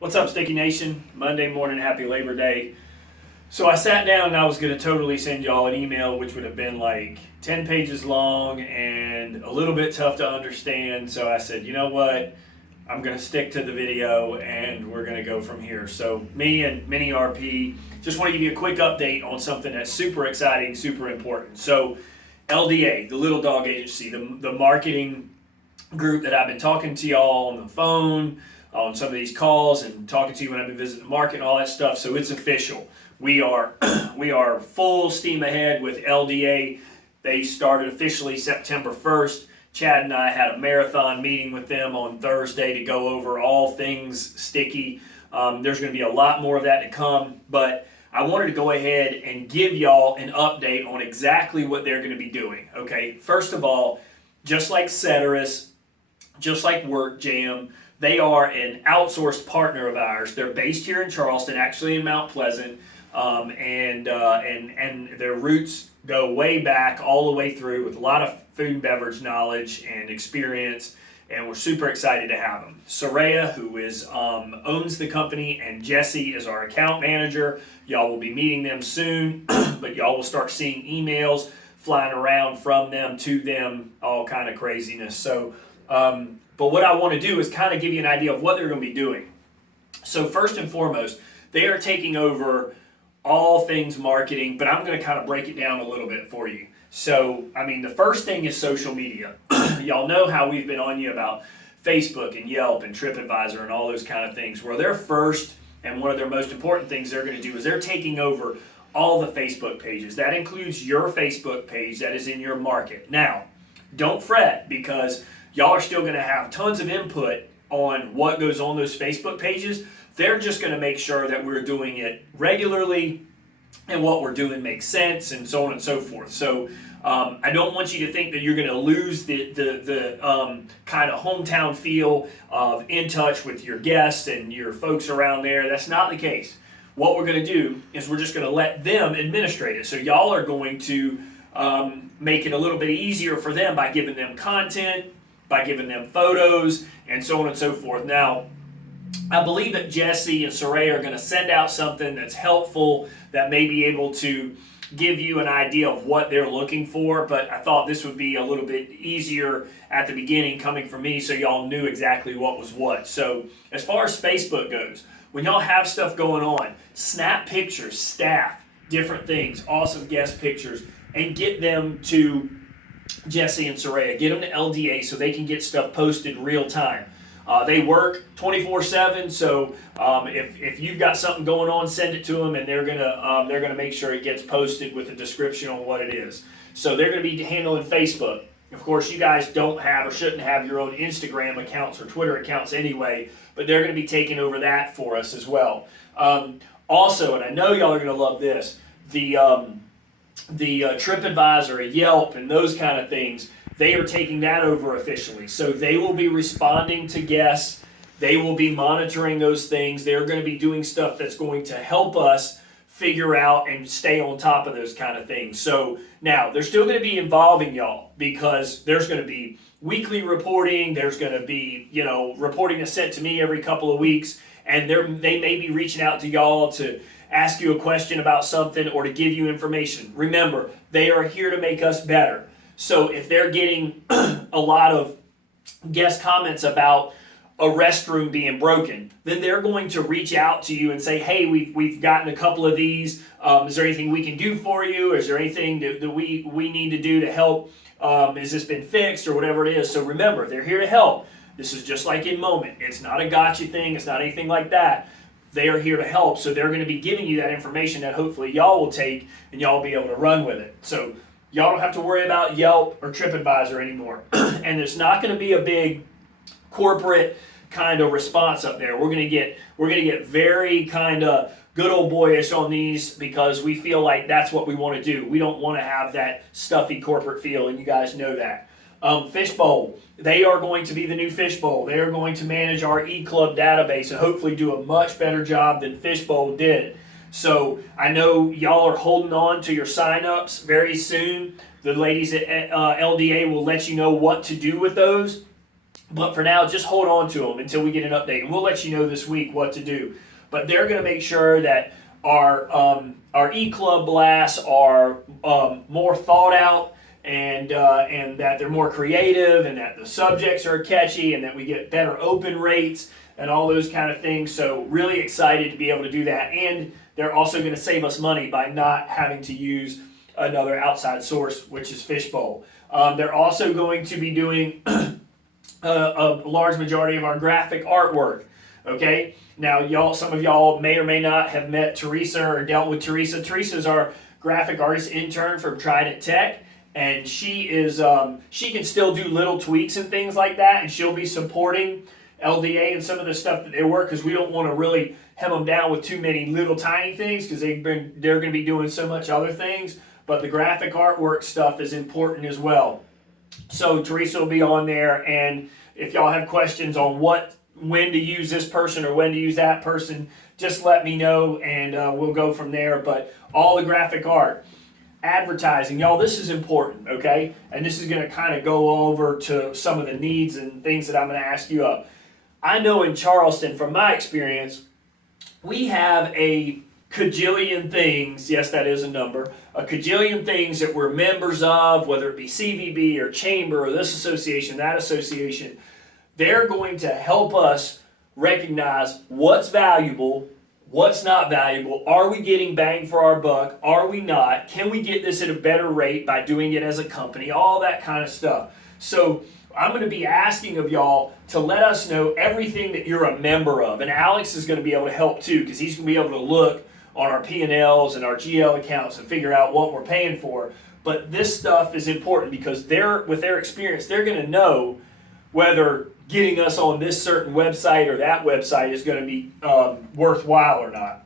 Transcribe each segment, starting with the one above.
What's up, Sticky Nation? Monday morning, happy Labor Day. So I sat down and I was going to totally send y'all an email, which would have been like 10 pages long and a little bit tough to understand. So I said, you know what? I'm going to stick to the video and we're going to go from here. So me and Mini RP just want to give you a quick update on something that's super exciting, super important. So LDA, the Little Dog Agency, the marketing group that I've been talking to y'all on the phone, on some of these calls, and talking to you when I've been visiting the market and all that stuff. So it's official. We are full steam ahead with LDA. They started officially September 1st. Chad and I had a marathon meeting with them on Thursday to go over all things Sticky. There's going to be a lot more of that to come, but I wanted to go ahead and give y'all an update on exactly what they're going to be doing. Okay, first of all, just like Ceteris, just like WorkJam, they are an outsourced partner of ours. They're based here in Charleston, actually in Mount Pleasant, and their roots go way back all the way through with a lot of food and beverage knowledge and experience, and we're super excited to have them. Soraya, who owns the company, and Jesse is our account manager. Y'all will be meeting them soon, but y'all will start seeing emails flying around from them to them, all kind of craziness. So, but what I want to do is kind of give you an idea of what they're going to be doing. So first and foremost, they are taking over all things marketing, but I'm going to kind of break it down a little bit for you. So, I mean, the first thing is social media. Y'all know how we've been on you about Facebook and Yelp and TripAdvisor and all those kind of things. Well, their first and one of their most important things they're going to do is they're taking over all the Facebook pages. That includes your Facebook page that is in your market. Now, don't fret, because y'all are still going to have tons of input on what goes on those Facebook pages. They're just going to make sure that we're doing it regularly and what we're doing makes sense and so on and so forth. So I don't want you to think that you're going to lose the kind of hometown feel of in touch with your guests and your folks around there. That's not the case. What we're going to do is we're just going to let them administrate it. So y'all are going to make it a little bit easier for them by giving them content, by giving them photos, and so on and so forth. Now, I believe that Jesse and Soraya are going to send out something that's helpful, that may be able to give you an idea of what they're looking for, but I thought this would be a little bit easier at the beginning coming from me, so y'all knew exactly what was what. So as far as Facebook goes, when y'all have stuff going on, snap pictures, staff, different things, awesome guest pictures, and get them to Jesse and Soraya. Get them to LDA so they can get stuff posted real time. They work 24/7, so if you've got something going on, send it to them, and they're gonna make sure it gets posted with a description on what it is. So they're gonna be handling Facebook. Of course, you guys don't have or shouldn't have your own Instagram accounts or Twitter accounts anyway, but they're gonna be taking over that for us as well. Also, and I know y'all are gonna love this, the TripAdvisor, Yelp, and those kind of things, they are taking that over officially. So they will be responding to guests. They will be monitoring those things. They're going to be doing stuff that's going to help us figure out and stay on top of those kind of things. So now, they're still going to be involving y'all, because there's going to be weekly reporting. There's going to be, reporting that's sent to me every couple of weeks. And they may be reaching out to y'all to ask you a question about something or to give you information. Remember, they are here to make us better. So if they're getting a lot of guest comments about a restroom being broken, then they're going to reach out to you and say, hey, we've gotten a couple of these. Is there anything we can do for you? Is there anything that we need to do to help? Has this been fixed or whatever it is? So remember, they're here to help. This is just like in Moment. It's not a gotcha thing. It's not anything like that. They are here to help. So they're going to be giving you that information that hopefully y'all will take and y'all will be able to run with it. So y'all don't have to worry about Yelp or TripAdvisor anymore. And there's not going to be a big corporate kind of response up there. We're going to get very kind of good old boyish on these, because we feel like that's what we want to do. We don't want to have that stuffy corporate feel, and you guys know that. Fishbowl, they are going to be the new Fishbowl. They are going to manage our eClub database and hopefully do a much better job than Fishbowl did. So I know y'all are holding on to your signups very soon. The ladies at LDA will let you know what to do with those. But for now, just hold on to them until we get an update, and we'll let you know this week what to do. But they're going to make sure that our e-club blasts are more thought out, and that they're more creative, and that the subjects are catchy, and that we get better open rates and all those kind of things. So really excited to be able to do that. And they're also going to save us money by not having to use another outside source, which is Fishbowl. They're also going to be doing a large majority of our graphic artwork. Okay, now some of y'all may or may not have met Teresa or dealt with Teresa. Teresa's our graphic artist intern from Trident Tech, and she can still do little tweaks and things like that, and she'll be supporting LDA and some of the stuff that they work, because we don't want to really hem them down with too many little tiny things, because they're going to be doing so much other things. But the graphic artwork stuff is important as well. So Teresa will be on there, and if y'all have questions on when to use this person or when to use that person, just let me know, and we'll go from there. But all the graphic art, advertising, y'all, this is important, okay? And this is going to kind of go over to some of the needs and things that I'm going to ask you up. I know in Charleston, from my experience, we have a cajillion things, yes, that is a number, a cajillion things that we're members of, whether it be CVB or Chamber or this association, that association. They're going to help us recognize what's valuable, what's not valuable. Are we getting bang for our buck? Are we not? Can we get this at a better rate by doing it as a company? All that kind of stuff. So I'm going to be asking of y'all to let us know everything that you're a member of. And Alex is going to be able to help too, because he's going to be able to look on our P&Ls and our GL accounts and figure out what we're paying for. But this stuff is important because with their experience, they're going to know whether getting us on this certain website or that website is going to be worthwhile or not.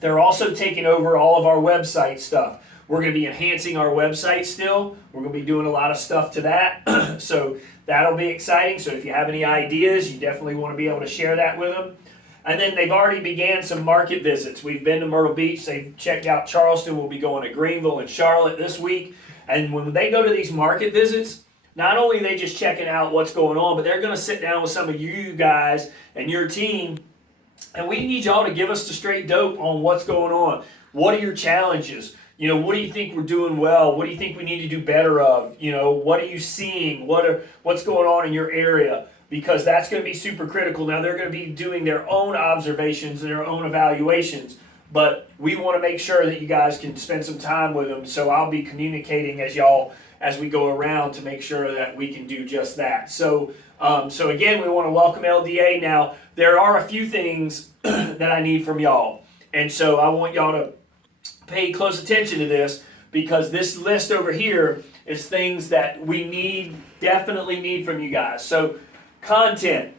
They're also taking over all of our website stuff. We're going to be enhancing our website still. We're going to be doing a lot of stuff to that. So that'll be exciting. So if you have any ideas, you definitely want to be able to share that with them. And then they've already began some market visits. We've been to Myrtle Beach. They've checked out Charleston. We'll be going to Greenville and Charlotte this week. And when they go to these market visits, not only are they just checking out what's going on, but they're going to sit down with some of you guys and your team, and we need y'all to give us the straight dope on what's going on. What are your challenges? What do you think we're doing well? What do you think we need to do better of? What are you seeing? What's going on in your area? Because that's going to be super critical. Now, they're going to be doing their own observations and their own evaluations, but we want to make sure that you guys can spend some time with them. So I'll be communicating as we go around to make sure that we can do just that. So again, we want to welcome LDA. Now, there are a few things that I need from y'all. And so I want y'all to pay close attention to this, because this list over here is things that we definitely need from you guys. So content.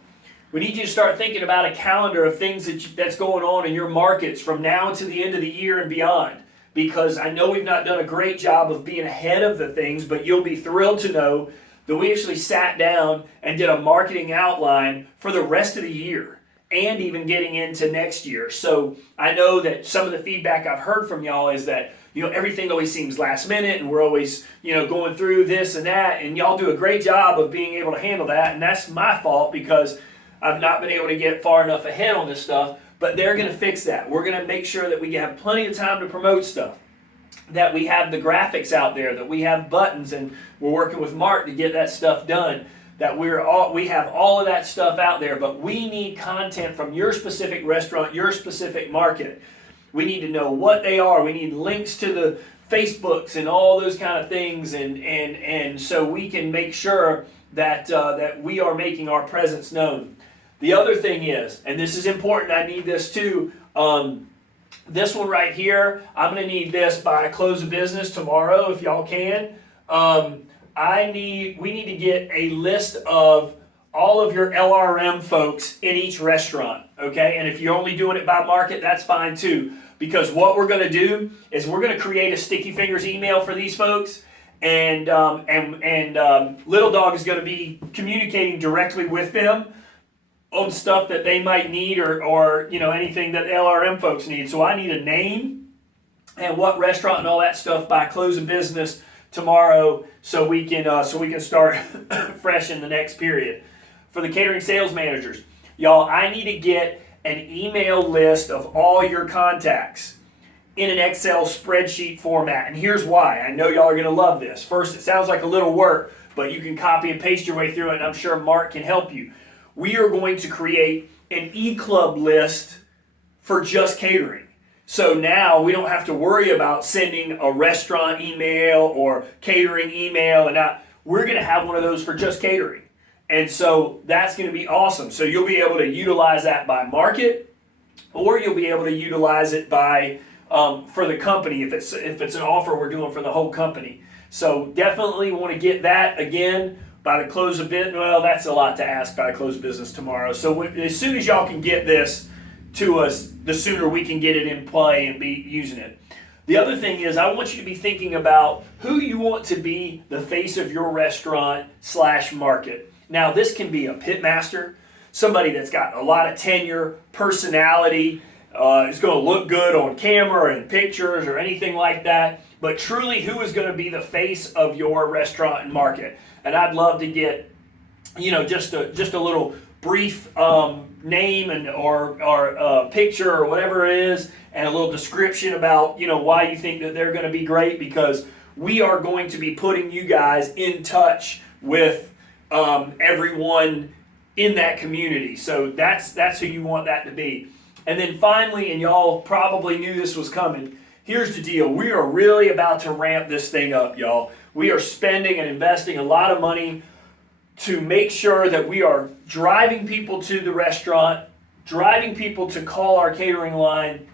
We need you to start thinking about a calendar of things that's going on in your markets from now to the end of the year and beyond. Because I know we've not done a great job of being ahead of the things, but you'll be thrilled to know that we actually sat down and did a marketing outline for the rest of the year and even getting into next year. So I know that some of the feedback I've heard from y'all is that everything always seems last minute, and we're always going through this and that, and y'all do a great job of being able to handle that, and that's my fault because I've not been able to get far enough ahead on this stuff. But they're going to fix that. We're going to make sure that we have plenty of time to promote stuff, that we have the graphics out there, that we have buttons, and we're working with Mark to get that stuff done, that we have all of that stuff out there. But we need content from your specific restaurant, your specific market. We need to know what they are. We need links to the Facebooks and all those kind of things, and so we can make sure that we are making our presence known. The other thing is, and this is important, I need this too, this one right here, I'm going to need this by close of business tomorrow if y'all can. We need to get a list of all of your LRM folks in each restaurant, okay? And if you're only doing it by market, that's fine too. Because what we're going to do is we're going to create a Sticky Fingers email for these folks, and Little Dog is going to be communicating directly with them on stuff that they might need or anything that LRM folks need. So I need a name and what restaurant and all that stuff by close of business tomorrow, so we can start fresh in the next period. for the catering sales managers. Y'all, I need to get an email list of all your contacts in an Excel spreadsheet format. And here's why. I know y'all are going to love this. First, it sounds like a little work, but you can copy and paste your way through it, and I'm sure Mark can help you. We are going to create an e-club list for just catering. So now we don't have to worry about sending a restaurant email or catering email, and we're going to have one of those for just catering. And so that's going to be awesome. So you'll be able to utilize that by market, or you'll be able to utilize it by for the company if it's an offer we're doing for the whole company. So definitely want to get that again by the close of business. Well, that's a lot to ask by the close of business tomorrow. So as soon as y'all can get this to us, the sooner we can get it in play and be using it. The other thing is, I want you to be thinking about who you want to be the face of your restaurant/market. Now, this can be a pit master, somebody that's got a lot of tenure, personality, is going to look good on camera and pictures or anything like that. But truly, who is going to be the face of your restaurant and market? And I'd love to get, just a little brief name and or picture or whatever it is, and a little description about why you think that they're going to be great, because we are going to be putting you guys in touch with everyone in that community. So that's who you want that to be. And then finally, and y'all probably knew this was coming, here's the deal. We are really about to ramp this thing up, y'all. We are spending and investing a lot of money to make sure that we are driving people to the restaurant, driving people to call our catering line.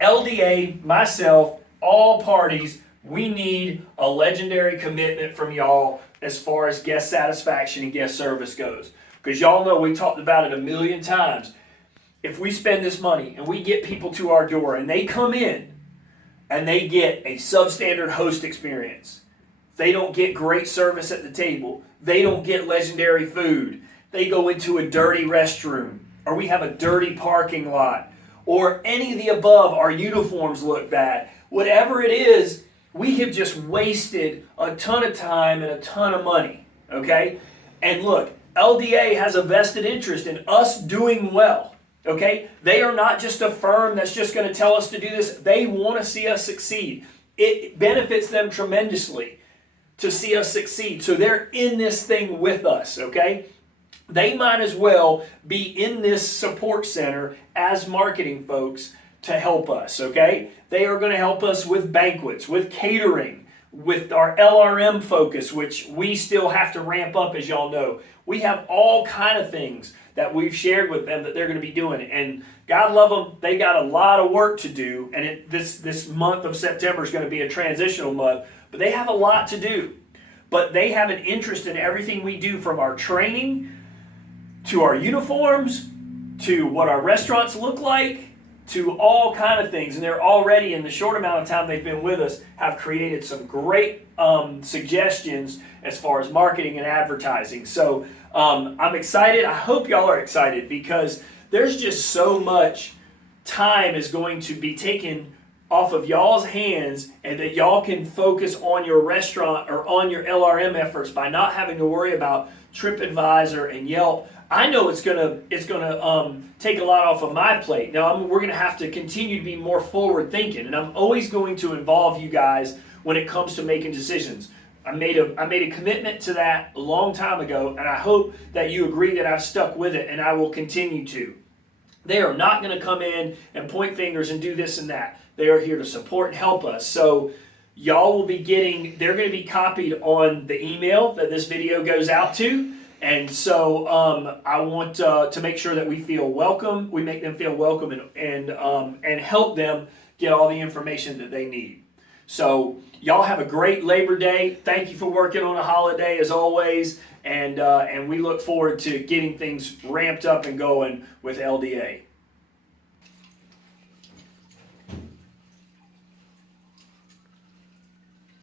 LDA, myself, all parties, we need a legendary commitment from y'all as far as guest satisfaction and guest service goes. Because y'all know, we talked about it a million times. If we spend this money and we get people to our door and they come in and they get a substandard host experience, they don't get great service at the table, they don't get legendary food, they go into a dirty restroom, or we have a dirty parking lot, or any of the above, our uniforms look bad, whatever it is, we have just wasted a ton of time and a ton of money, okay? And look, LDA has a vested interest in us doing well, okay? They are not just a firm that's just going to tell us to do this. They want to see us succeed. It benefits them tremendously to see us succeed. So they're in this thing with us, okay? They might as well be in this support center as marketing folks to help us, okay? They are going to help us with banquets, with catering, with our LRM focus, which we still have to ramp up, as y'all know. We have all kind of things that we've shared with them that they're going to be doing. And God love them, they got a lot of work to do. And this month of September is going to be a transitional month, but they have a lot to do. But they have an interest in everything we do, from our training to our uniforms to what our restaurants look like, to all kind of things. And they're already, in the short amount of time they've been with us, have created some great suggestions as far as marketing and advertising. So I'm excited. I hope y'all are excited, because there's just so much time is going to be taken off of y'all's hands, and that y'all can focus on your restaurant or on your LRM efforts by not having to worry about TripAdvisor and Yelp. I know it's gonna take a lot off of my plate. Now we're gonna have to continue to be more forward thinking, and I'm always going to involve you guys when it comes to making decisions. I made a commitment to that a long time ago, and I hope that you agree that I've stuck with it, and I will continue to. They are not going to come in and point fingers and do this and that. They are here to support and help us. So y'all will be they're going to be copied on the email that this video goes out to. And so I want to make sure that we feel welcome. We make them feel welcome and help them get all the information that they need. So y'all have a great Labor Day. Thank you for working on a holiday as always. And we look forward to getting things ramped up and going with LDA.